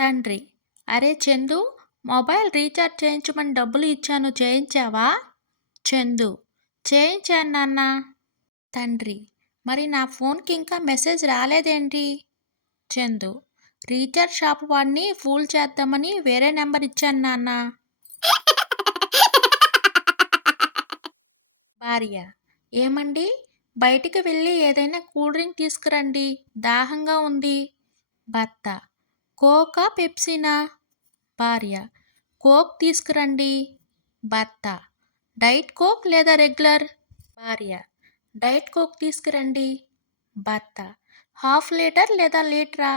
తండ్రి: అరే Chandu, mobile recharge చేయించమని డబ్బులు ఇచ్చాను, చేయించావా? చందు: చేయించాను నాన్న. తండ్రి: మరి నా ఫోన్కి ఇంకా మెసేజ్ రాలేదేంటి? చందు: రీఛార్జ్ షాప్ వాడిని ఫూల్ చేద్దామని వేరే నెంబర్ ఇచ్చాను నాన్న. భార్య: ఏమండి, బయటికి వెళ్ళి ఏదైనా కూల్ డ్రింక్ తీసుకురండి, దాహంగా ఉంది. భర్త: కోకా, పెప్సీనా? భార్య: కోక్ తీసుకురండి. భర్త: డైట్ కోక్ లేదా రెగ్యులర్? భార్య: డైట్ కోక్ తీసుకురండి. భర్త: హాఫ్ లీటర్ లేదా లీటరా?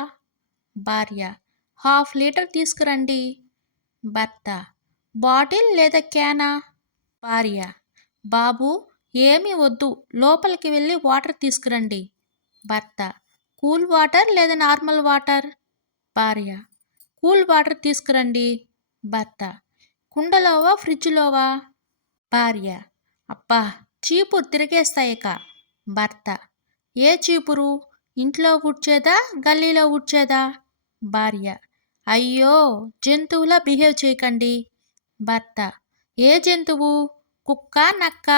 భార్య: హాఫ్ లీటర్ తీసుకురండి. భర్త: బాటిల్ లేదా క్యానా? భార్య: బాబు, ఏమీ వద్దు, లోపలికి వెళ్ళి వాటర్ తీసుకురండి. భర్త: కూల్ వాటర్ లేదా నార్మల్ వాటర్? భార్య: కూల్ వాటర్ తీసుకురండి. భర్త: కుండలోవా, ఫ్రిడ్జ్లోవా? భార్య: అబ్బా, చీపురు తిరిగేస్తాయిక. భర్త: ఏ చీపురు? ఇంట్లో ఊడ్చేదా, గల్లీలో ఊడ్చేదా? భార్య: అయ్యో, జంతువులా బిహేవ్ చేయకండి. భర్త: ఏ జంతువు? కుక్క, నక్క?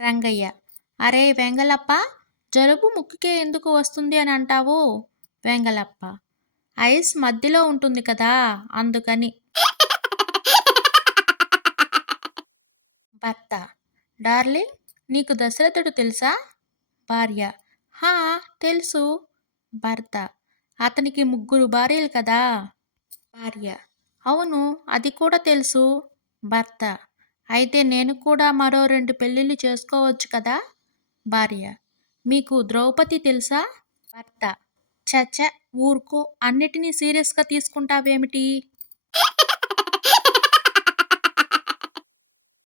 రంగయ్య: అరే వెంగళప్ప, జలుబు ముక్కుకే ఎందుకు వస్తుంది అని అంటావు? వెంగళప్ప: ఐస్ మధ్యలో ఉంటుంది కదా, అందుకని. భర్త: డార్లింగ్, నీకు దశరథుడు తెలుసా? భార్య: హా, తెలుసు. భర్త: అతనికి 3 భార్యలు కదా? భార్య: అవును, అది కూడా తెలుసు. భర్త: అయితే నేను కూడా మరో 2 పెళ్ళిళ్ళు చేసుకోవచ్చు కదా? భార్య: మీకు ద్రౌపది తెలుసా? భర్త: చచ్చ, ఊరుకో, అన్నిటినీ సీరియస్గా తీసుకుంటావేమిటి?